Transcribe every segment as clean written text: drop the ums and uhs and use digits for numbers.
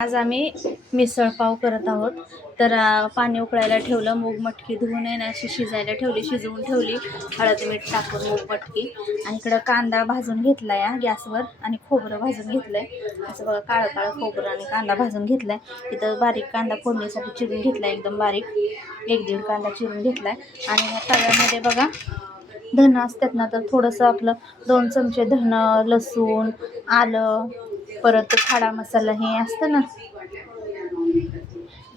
आज आम्ही मिसळ पाव करत आहोत. तर पाणी उकळायला ठेवलं, मूग मटकी धुवून आहे ना अशी शिजायला ठेवली, शिजवून ठेवली हळद मीठ टाकून मूग मटकी. आणि इकडं कांदा भाजून घेतला या गॅसवर आणि खोबरं भाजून घेतलंय. असं बघा काळं काळं खोबरं आणि कांदा भाजून घेतलाय. इथं बारीक कांदा फोडणीसाठी चिरून घेतलाय, एकदम बारीक 1-1.5 कांदा चिरून घेतलाय. आणि या तव्यामध्ये बघा धन असतात ना, तर थोडंसं आपलं 2 चमचे धन, लसूण, आलं, परत खडा मसाला हे असतं ना,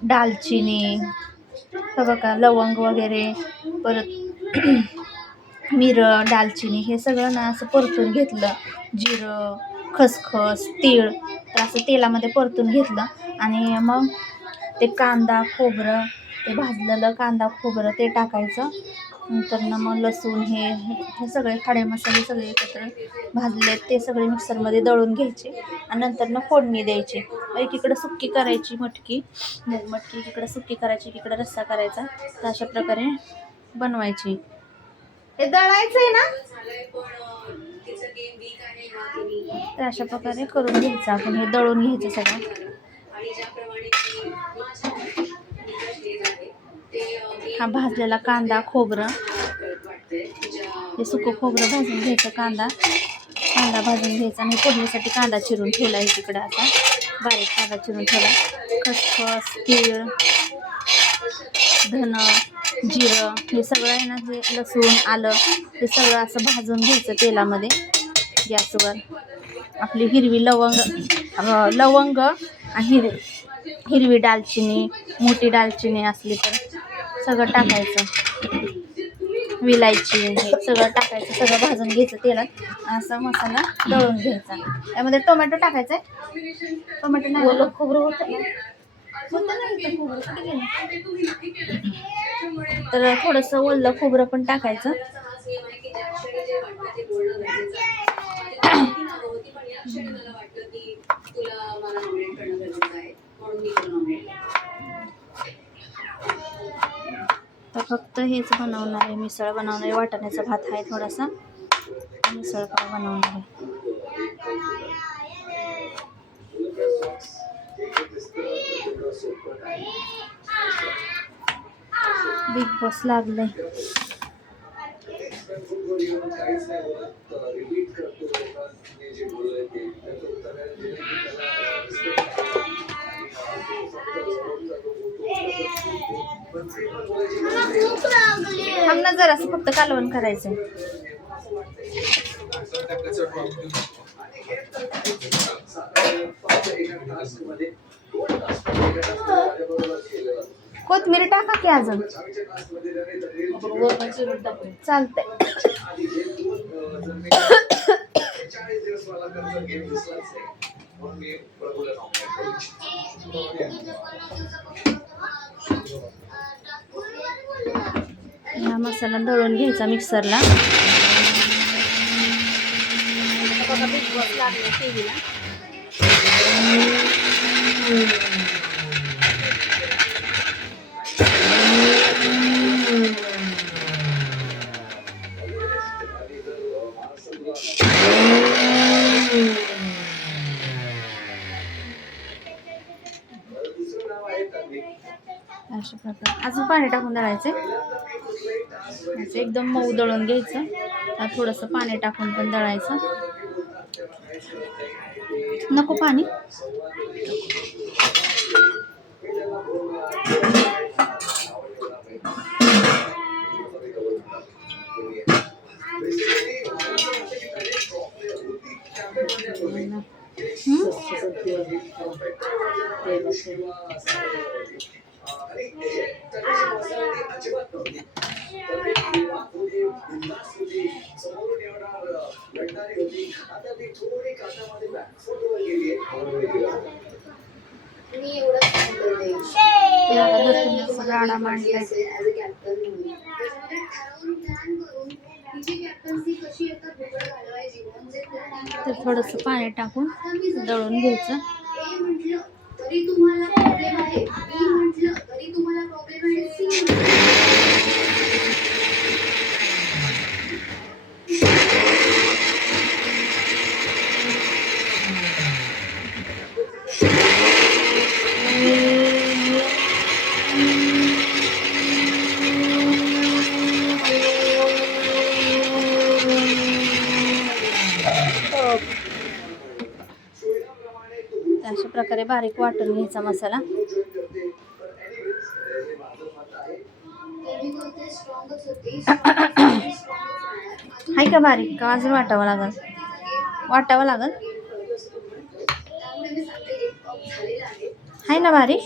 दालचिनी, हे बघा लवंग वगैरे, परत मिरं, दालचिनी हे सगळं ना असं परतून घेतलं. जिरं, खसखस, तीळ तर असं तेलामध्ये परतून घेतलं. आणि मग ते कांदा खोबरं, ते भाजलेलं कांदा खोबरं ते टाकायचं. नंतर ना मग लसूण हे सगळे खडे मसाले सगळे एकत्र भाजले ते सगळे मिक्सरमध्ये दळून घ्यायचे. आणि नंतर ना फोडणी द्यायची. एकीकडे सुक्की करायची मटकी, मूग मटकी एकीकडे सुक्की करायची, एकीकडे रस्सा करायचा. तर अशा प्रकारे बनवायची. हे दळायचं आहे ना, तर अशा प्रकारे करून घ्यायचं. आपण हे दळून घ्यायचं सगळं. हा भाजलेला कांदा खोबरं, हे सुकं खोबरं भाजून घ्यायचं. कांदा भाजून घ्यायचा. आणि फोडणीसाठी कांदा चिरून ठेवला आहे तिकडं, असा बारीक कांदा चिरून ठेवला. खसखस, तीळ, धन, जिरं हे सगळं आहे ना, जे लसूण आलं हे सगळं असं भाजून घ्यायचं तेलामध्ये गॅसवर. आपली हिरवी लवंग आणि हिरवी दालचिनी, मोठी दालचिनी असली तर सगळं टाकायचं. विलायची हे सगळं टाकायचं, सगळं भाजून घ्यायचं तेलात. असा मसाला दळून घ्यायचा. त्यामध्ये टोमॅटो टाकायचा आहे. टोमॅटो नाही, खोबरं होतं ना, तर थोडंसं ओलं खोबरं पण टाकायचं. तर फक्त हेच बनवणार आहे, मिसळ बनवणार आहे. वाटाण्याचा भात आहे थोडासा, मिसळ पाव बनवणार आहे. बिग बॉस लागलंय. थांब ना जरा, असं फक्त कालवण करायचंय. कोथिंबीर टाका की अजून, चालतंय. हा मसाला दळून घ्यायचा मिक्सरला. बिग बॉस लागले टीव्हीला. अशा प्रकारे अजून पाणी टाकून दळायचं. असं एकदम मऊ दळून घ्यायचं. थोडंसं पाणी टाकून पण दळायचं. नको पाणी. राडा मांडलाय. तर थोडंसं पाणी टाकून दळून घ्यायचं. प्रकारे बारीक वाटून घ्यायचा मसाला. हाय का बारीक का अजून वाटावं लागल? वाटावं लागल. हाय ना बारीक?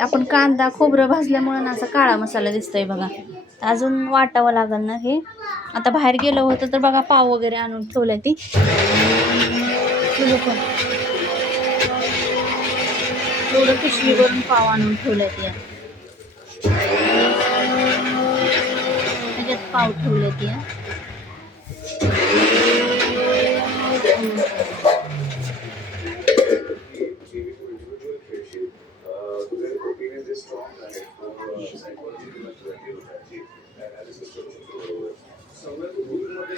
आपण कांदा खोबरं भाजल्यामुळे ना असा काळा मसाला दिसतोय बघा. अजून वाटावं लागल ना हे. आता बाहेर गेलं होतं तर बघा पाव वगैरे आणून ठेवलं ती एवढं पिशवीवरून पाव आणून ठेवलं ती. त्याच्यात पाव ठेवले ती.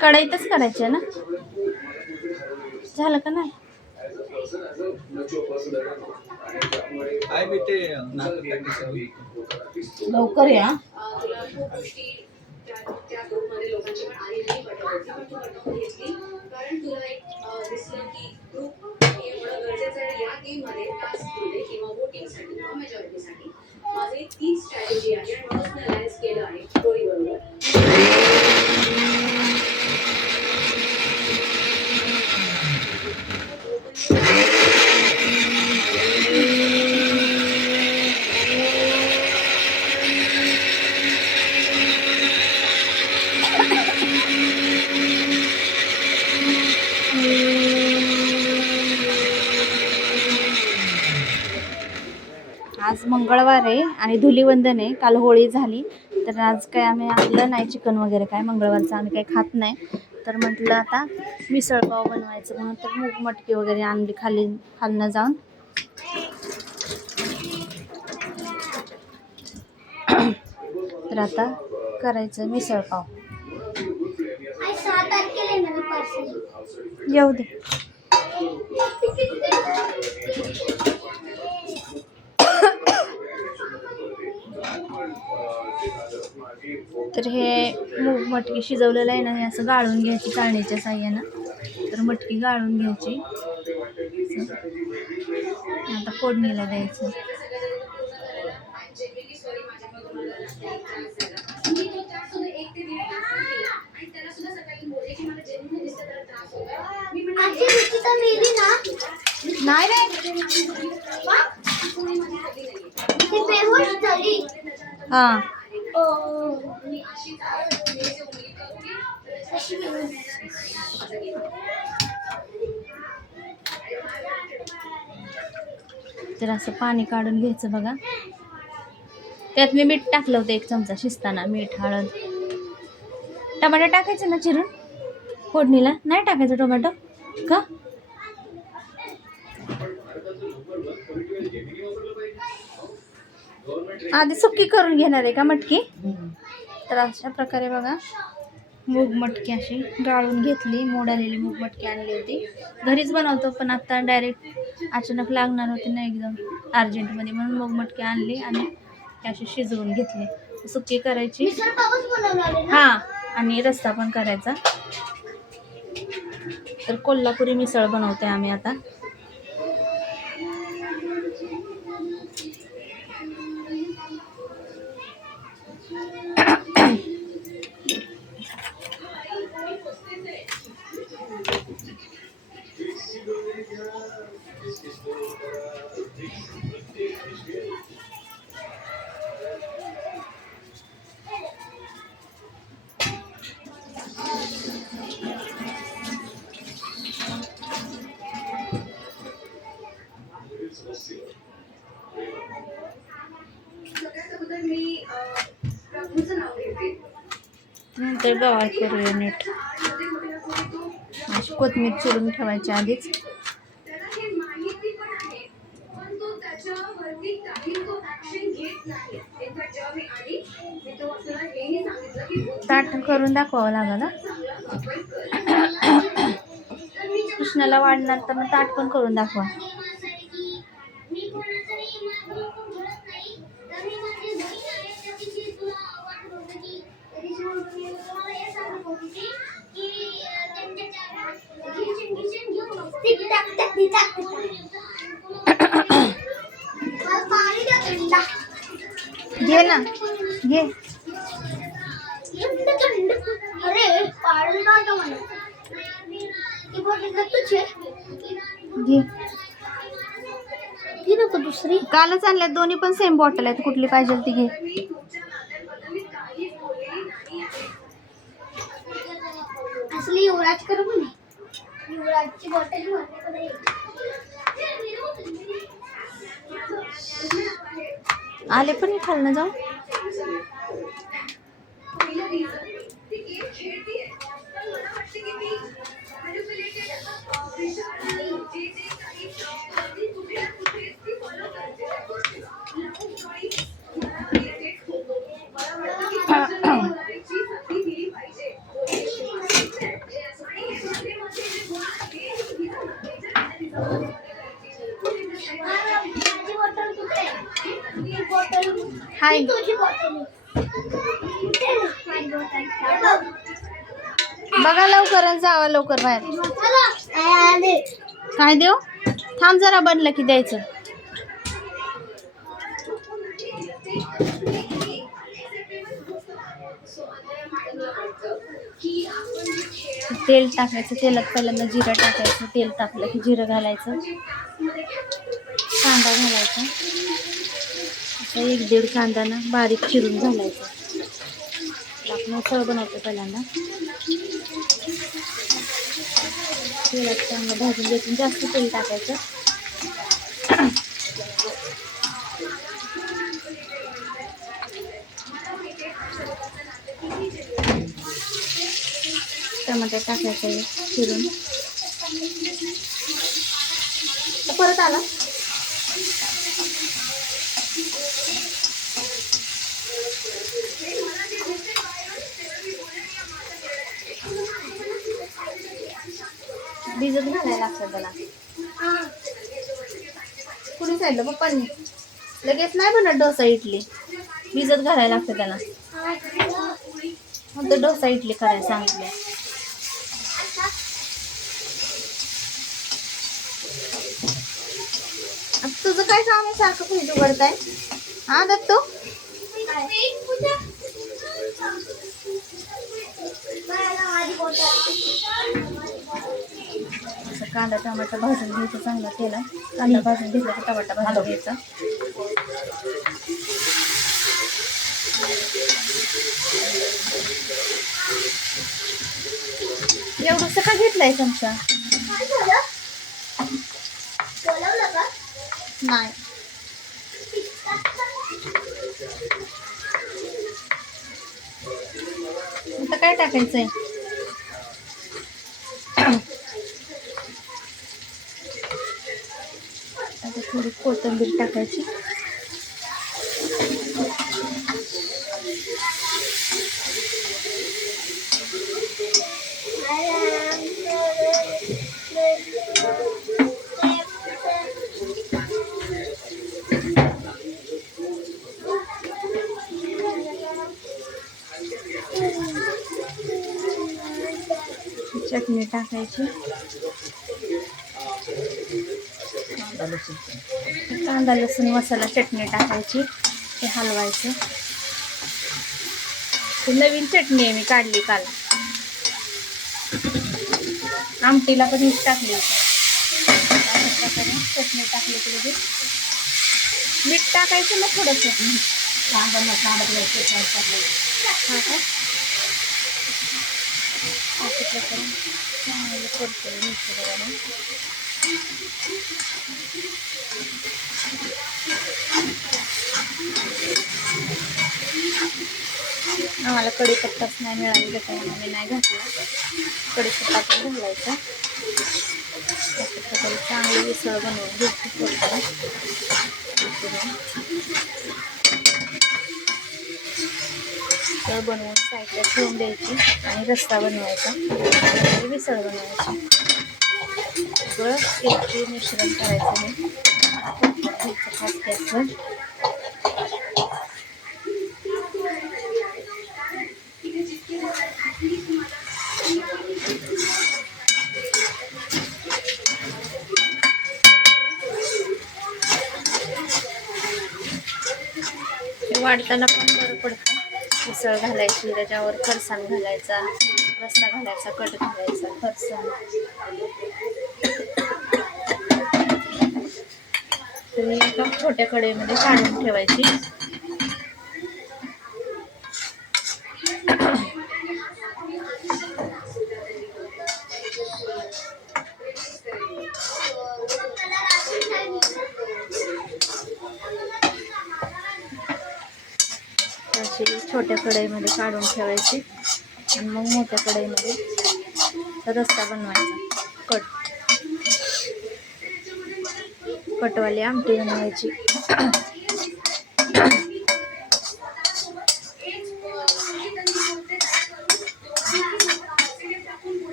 कढईतच करायचे ना? झालं का नाही? लवकर या. आज मंगळवार आहे आणि धुलीवंदन आहे. काल होळी झाली तर आज काय आम्ही आणलं नाही चिकन वगैरे. काय मंगळवारचं आम्ही काही खात नाही. तर म्हटलं आता मिसळपाव बनवायचं म्हणून तर मूग मटकी वगैरे आणली खालनं जाऊन. तर आता करायचं मिसळपाव. येऊ दे. तर हे मूग मटकी शिजवलेलं आहे ना, हे असं गाळून घ्यायची चाळणीच्या साह्यानं. तर मटकी गाळून घ्यायची. आता फोडणीला द्यायचं. नाही रे. हा तर असं पाणी काढून घ्यायचं बघा. त्यात मी मीठ टाकलं होतं 1 चमचा शिजताना. मीठ हळद. टमाटर टाकायचं ना चिरून फोडणीला? नाही टाकायचं टोमॅटो का? आधी सुक्की करून घेणार आहे का मटकी? तर अशा प्रकारे बघा मूग मटकी अशी गाळून घेतली. मोड आलेली मूग मटकी आणली होती. घरीच बनवतो पण आता डायरेक्ट अचानक लागणार होती ना एकदम अर्जंटमध्ये, म्हणून मूग मटकी आणली आणि अशी शिजवून घेतली. सुक्की करायची. हां, आणि रस्सा पण करायचा. तर कोल्हापुरी मिसळ बनवते आम्ही आता. नंतर गवार करूया नीट. अशी कोथिंबीर चिरून ठेवायची आधीच. ताट करून दाखवावं लागलं. कृष्णाला वाढणार तर मग ताट पण करून दाखवा. घे ना, घे. घे नको दुसरी. कालच आणल्यात, दोन्ही पण सेम बॉटल आहेत, कुठली पाहिजे ती घे. असली युवराज करू म्हणे, युवराजची बॉटल आले पण खालनं जाऊ. हाय बघा लवकर आणि जावा लवकर बाहेर. काय देऊ? थांब जरा, बनलं की द्यायचं. तेल टाकायचं, तेलात पहिल्यांदा जिरं टाकायचं, तेल टाकलं की जिरं घालायचं, कांदा घालायचा, असं 1-1.5 कांदा ना बारीक चिरून घालायचं. आपण उसळ बनवतो पहिल्यांदा. तेलात चांगलं भाजून घ्यायचं, जास्त तेल टाकायचं. टमाटे टाकायचे चिरून. परत आला. भिजत घालायला लागतं त्याला. कुणी सांगितलं पप्पांनी? लगेच नाही बनत डोसा इडली, भिजत घालायला लागतं त्याला. मग तर डोसा इडली करायला सांगितलं. तुझं काय काम आहे सारखं फ्रीज उघडताय? हा दत्तू, कांदा टमाटा भाजून घ्यायचं चांगला तेलात. कांदा भाजून घेतला की टमाटा भाजून घ्यायचा. एवढंसं का घेतलंय चमचा? नाही. आता काय टाकायचंय? आता थोडी कोथिंबीर टाकायची. चटणी टाकायची. कांदा लसूण मसाला चटणी टाकायची. ते हलवायचं. नवीन चटणी आहे, मी काढली काल. आमटीला पण हीच टाकली होती. अशा प्रकारे चटणी टाकली की लगेच मीठ टाकायचं ना थोडंसं. चांगलं करतो मिरची वगैरे. आम्हाला कढीपत्ताच नाही मिळाला, त्याच्यामुळे आम्ही नाही घातला. कढीपत्ता पण घालायचा. अशा प्रकारे चांगली उसळ बनवून घ्यायची. उसळ बनवून साईडला ठेवून द्यायची आणि रस्सा बनवायचा, मिसळ बनवायची. सगळं एकत्र मिश्रण करायचं. हे खास गॅसवर. वाढताना पण बरं पडतं. उसळ घालायची, त्याच्यावर फरसाण घालायचा, रस्सा घालायचा, कट घालायचा, फरसाण. तर एका छोट्या कढईमध्ये काढून ठेवायची. अशी छोट्या कढईमध्ये काढून ठेवायची आणि मग मोठ्या कढईमध्ये रस्सा बनवायचा. कटवाली आमटी बनवायची.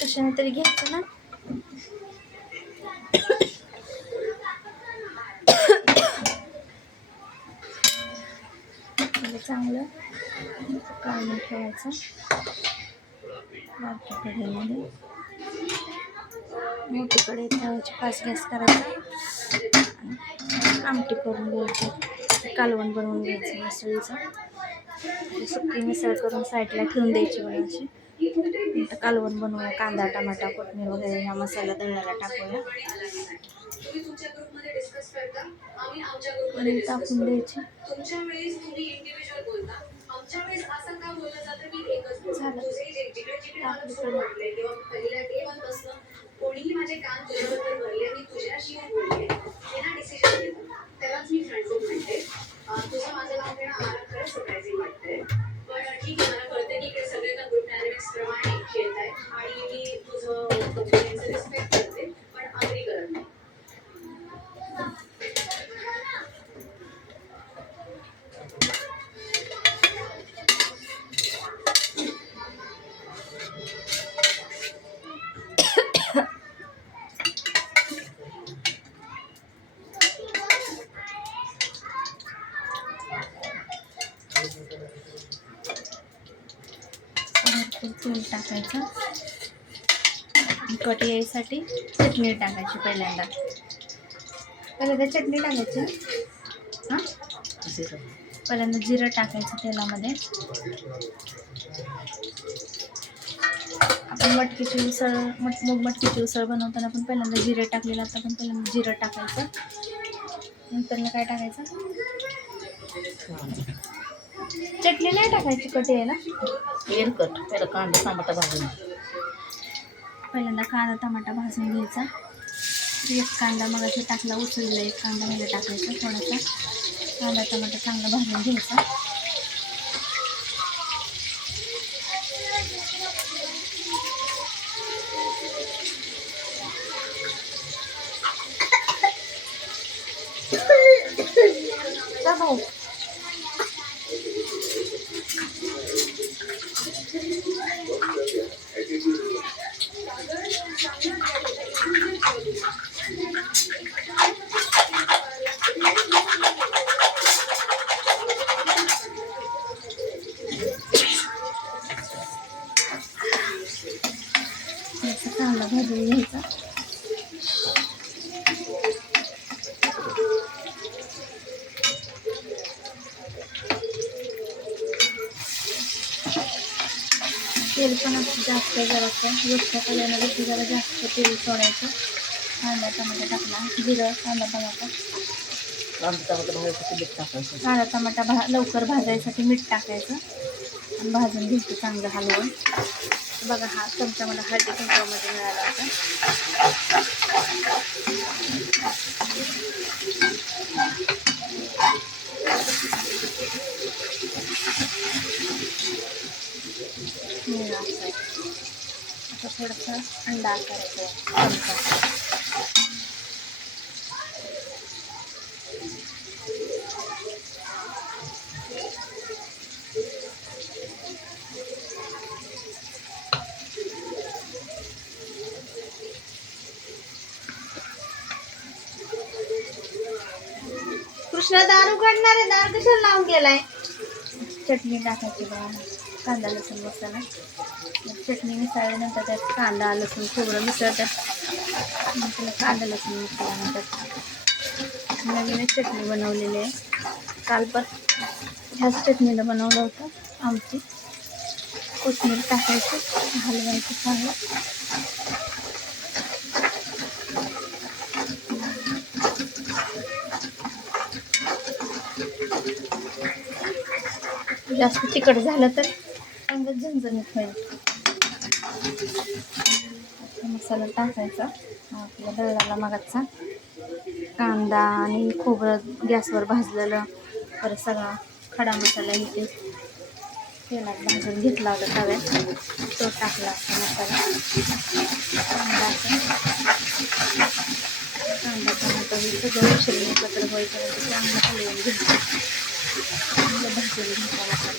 कशाने तरी घ्यायचं ना. चांगलं काढून ठेवायचं बारक्या कढईमध्ये. मोठी कढई ठेवायची, 5 गॅस करायचा. आमटी करून घ्यायची, कालवण बनवून घ्यायचं मिसळीचं. सुकी मिसळ करून साईडला ठेवून द्यायची बघा. अशी कालवण बनवूया. कांदा, टमाटा, कोथिंबीर वगैरे ह्या मसाला दळणाला टाकूया. टाकून द्यायची. कोणीही माझे कान तुझ्याबद्दल भरले आणि तुझ्याशी बोलले हे ना डिसिजन घेतो. त्यालाच मी फ्रेंडशिप म्हणते. तुझं माझं नाव घेणं मला खरंच सरप्रायझिंग वाटतंय. पण ठीक आहे, मला कळतं की इकडे सगळे त्या ग्रुप डायनॅमिक्स प्रमाणे खेळत आहेत आणि मी तुझं रिस्पेक्ट करते, पण अग्री करत नाही. तेल टाकायचं. कट यायसाठी चटणी टाकायची. पहिल्यांदा चटणी टाकायची. हां, पहिल्यांदा जिरं टाकायचं तेलामध्ये. आपण मटकीची उसळ मटकीची उसळ बनवताना पण पहिल्यांदा जिरे टाकलेलं. आता पण पहिल्यांदा जिरं टाकायचं. नंतर काय टाकायचं, चटणी नाही टाकायची. कट यायला पहिला कांदा टमाटा भाजून, पहिल्यांदा कांदा टमाटा भाजून घ्यायचा. एक कांदा मग असे टाकला, उचलला एक कांदा मध्ये टाकायचा. थोडासा कांदा टमाटा चांगला भाजून घ्यायचा. चांगला भाजून घ्यायचा. तेल पण असं जास्त जरासं रोजच्या कल्यामध्ये जरा जास्त तेल सोडायचं. कांदा टमाटा टाकला, जिरं, कांदा टमाटा कांदा टमाटा लवकर भाजायसाठी मीठ टाकायचं आणि भाजून घ्यायचं चांगलं हलवून. बघा, हा चमचा मला हळदी कुंकवामध्ये मिळाला होता. आता थोडंसं अंडा करायचं चमचा. कृष्णा दार उघडणार आहे, दार कशाला लावून गेलाय. चटणी टाकायची बघा, कांदा लसूण मसाला. चटणी मिसळल्यानंतर त्यात कांदा लसूण खोबरं मिसळतात. त्याला कांदा लसूण मसाला म्हणतात. नवीनच चटणी बनवलेली आहे. काल पण ह्याच चटणीला बनवलं होतं आमची. कोथिंबीर टाकायची, हलवायचं चांगलं. जास्त तिखट झालं तर चांगलं झणझणीत होईल. मसाला टाकायचा आपल्या दळाला मगाचा. कांदा आणि खोबरं गॅसवर भाजलेलं, परत सगळा खडा मसाला इथे तेलात भाजून घेतला होता तव्यात, तो टाकला असा मसाला. कांदा टमाटो हे सगळं मिश्रण एकत्र व्हायचं, चांगलं हलवून घ्यायचं, चांगलं भाजून घ्यायचा मसाला.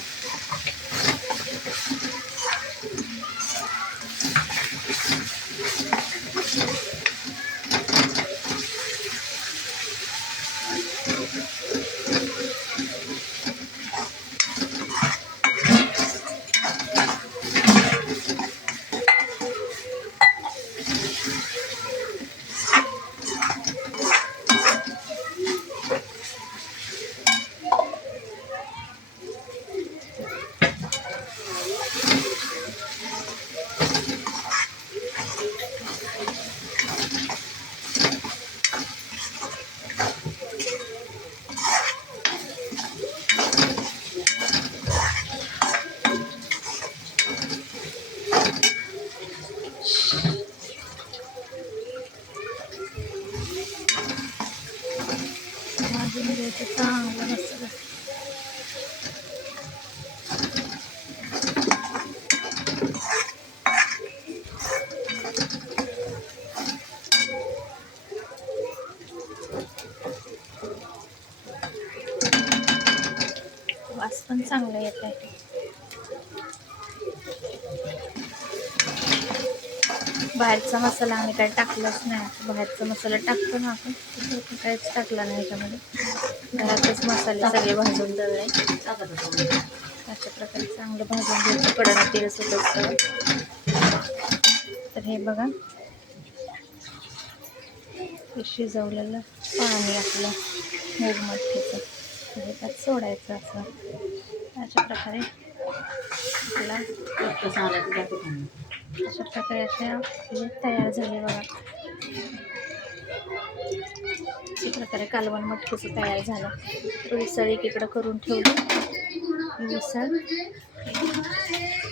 भाजून घ्यायचं चांगलं मसाला. वास पण चांगला येत आहे. बाहेरचा मसाला आम्ही काही टाकलाच नाही. बाहेरचा मसाला टाकतो ना आपण, काहीच टाकला नाही ह्याच्यामध्ये. घरातच मसाले सगळे भाजून दळले. अशा प्रकारे चांगलं भाजून घ्यायचं, कडा तेल सुटत. तर हे बघा, हे शिजवलेलं पाणी आपलं मूग मटकीचं हे त्यात सोडायचं असं. अशा प्रकारे आपला अशा प्रकारे असे तयार झाले बघा. अशा प्रकारे कालवण मटकीचं तयार झालं. तर उसळ एकीकडं करून ठेवली. उसळ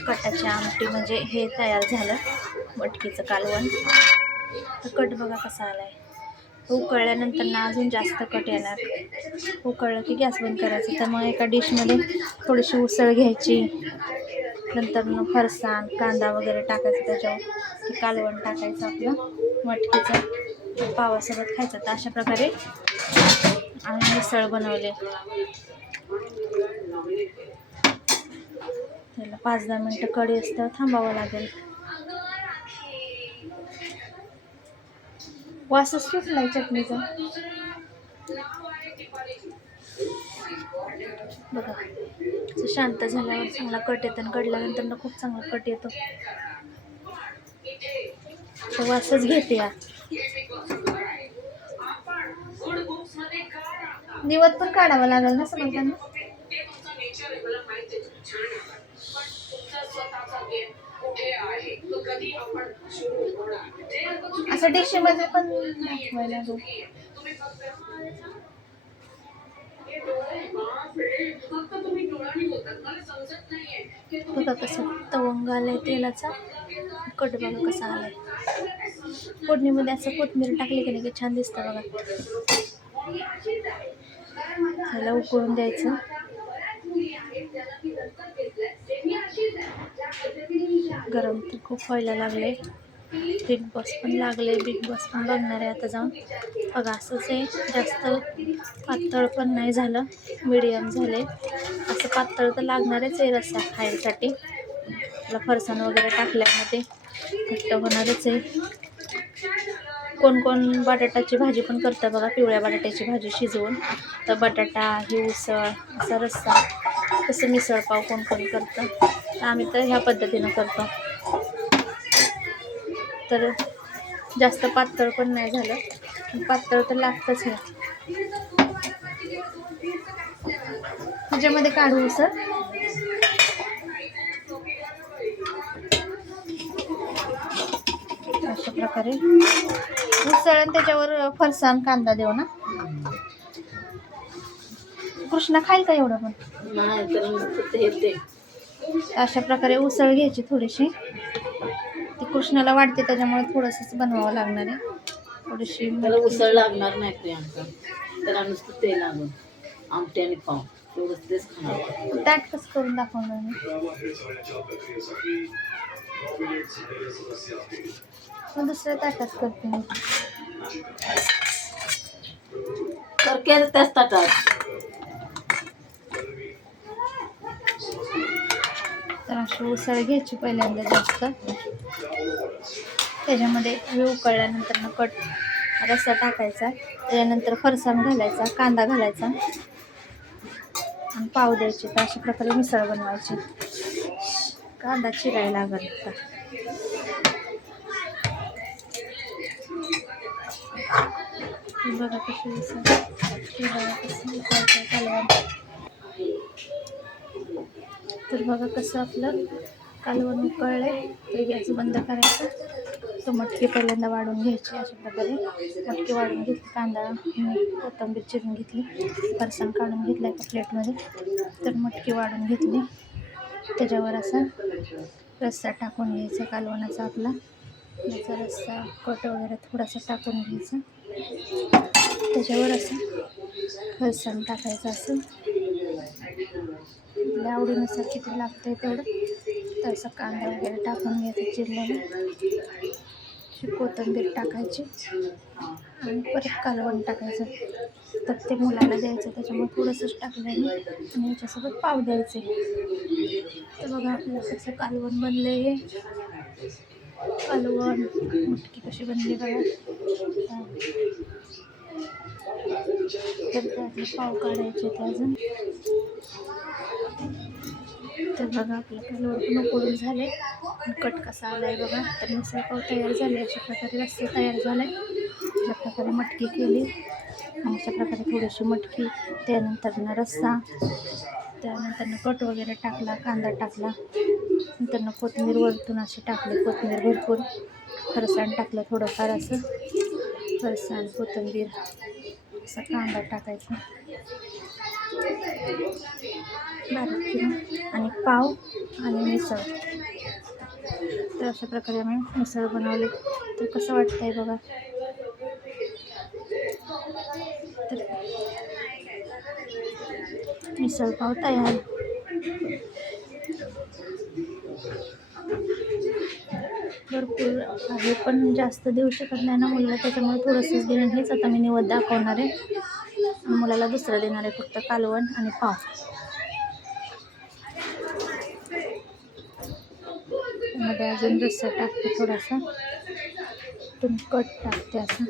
कटाची आमटी म्हणजे हे तयार झालं मटकीचं कालवण. तर कट बघा कसा आलाय. उकळल्यानंतर ना अजून जास्त कट येणार. उकळलं की गॅस बंद करायचं. तर मग एका डिशमध्ये थोडीशी उसळ घ्यायची, नंतर मग फरसाण कांदा वगैरे टाकायचं, त्याच्यावर कालवण टाकायचं आपलं मटकीचं, पावासोबत खायचं. तर अशा प्रकारे आम्ही मिसळ बनवले. त्याला 5-10 मिनटं कढी असतं थांबावं लागेल. वासच सुटलाय चटणीचा बघा. शांत झाल्यावर चांगला कट येतो आणि कडल्यानंतर ना खूप चांगला कट येतो. तो वासच घेते या. निवत पण काढावं लागेल ना समजताना. असं डिशमध्ये पण दाखवायला बघा कसं तवंग आलाय तेलाचा. कट बघा कसा आलाय. फोडणीमध्ये असं कोथिंबीर टाकली की नाही छान दिसतं बघा. ह्याला उकळून द्यायचं. गरम तर खूप व्हायला लागले. बिग बॉस पण लागले. बिग बॉस पण बघणार आहे आता जाऊन. बघा असंच आहे, जास्त पातळ पण नाही झालं, मीडियम झाले. असं पातळ तर लागणारच आहे रस्सा खायसाठी. त्याला फरसाण वगैरे टाकल्यामध्ये घट्ट होणारच आहे. कोण कोण बटाट्याची भाजी पण करतं बघा, पिवळ्या बटाट्याची भाजी शिजवून. तर बटाटा ही उसळ असा रस्सा, तसं मिसळपाव कोण कोण करतं. तर आम्ही तर ह्या पद्धतीनं करतो. तर जास्त पातळ पण नाही झालं, पण पातळ तर लागतंच हे. ह्याच्यामध्ये काढू उसळ. अशा प्रकारे उसळ आणि त्याच्यावर फरसाण कांदा देऊ ना. कृष्णा खाईल का एवढं पण? अशा प्रकारे उसळ घ्यायची थोडीशी. ती कृष्णाला वाटते त्याच्यामुळे थोडंसंच बनवावं लागणार आहे. थोडीशी उसळ लागणार नाही प्रियांका, त्याला नुसतं तेल लागून आमटी आणि पाव तेवढंच तेच खाणार. ताट कसं करून दाखवणार मी. मग दुसऱ्या ताटात करते मी. तर त्याच ताटात. तर अशी उसळ घ्यायची पहिल्यांदा जास्त. त्याच्यामध्ये हे उकळल्यानंतर कट रस्सा टाकायचा, त्याच्यानंतर फरसाण घालायचा, कांदा घालायचा आणि पाव द्यायचे. तर अशा प्रकारे मिसळ बनवायची. कांदा चिरायला लागत. बघा कशी मिसळ, बघा कसं उकळतं कालवण. तर बघा कसं आपलं कालवण उकळले. तर गॅस बंद करायचा. तो मटकी पहिल्यांदा वाढून घ्यायची. अशा प्रकारे मटकी वाढून घेतली, कांदा कोथिंबीर चिरून घेतली, फरसाण काढून घेतलं एका प्लेटमध्ये. तर मटकी वाढून घेतली, त्याच्यावर असा रस्सा टाकून घ्यायचा कालवणाचा आपला. याचा रस्सा कट वगैरे थोडासा टाकून घ्यायचा. त्याच्यावर असं फरसाण टाकायचं. असं आपल्या आवडीनुसार किती लागतंय तेवढं. तसं कांदा वगैरे टाकून घ्यायचं चिरलेलं. कोथिंबीर टाकायची आणि परत कालवण टाकायचं. तर ते मुलाला द्यायचं, त्याच्यामुळे थोडंसंच टाकलं आणि याच्यासोबत पाव द्यायचे. तर बघा आपलं कसं कालवण बनलं आहे. कालवण मटकी कशी बनली बघा. तर त्यातले पाव काढायचे ते अजून. तर बघा आपलं कालवण पण उकळून झाले, कट कसा आलाय बघा. तर मिसळ पाव तयार झाले. अशा प्रकारे रस्सा तयार झालाय. अशा प्रकारे मटकी केली आणि अशा प्रकारे थोडीशी मटकी, त्यानंतर रस्सा, त्यानंतर कट वगैरे टाकला, कांदा टाकला, नंतर कोथिंबीर वरतून अशी टाकली, कोथिंबीर भरपूर, फरसाण टाकलं थोडंफार असं, फरसाण कोथिंबीर असा कांदा टाकायचा बारीक चिरून आणि पाव आणि मिसळ. तर अशा प्रकारे आम्ही मिसळ बनवली. तर कसं वाटतंय बघा. तर मिसळ पाव तयार. भरपूर आहे पण जास्त देऊ शकत नाही ना मुलाला, त्याच्यामुळे थोडंसंच देणं. हेच आता मी निवद दाखवणार आहे. मुलाला दुसरं देणार आहे फक्त कालवण आणि पाव. त्यामध्ये अजून रस्सा टाकते थोडासा, कट टाकते असं.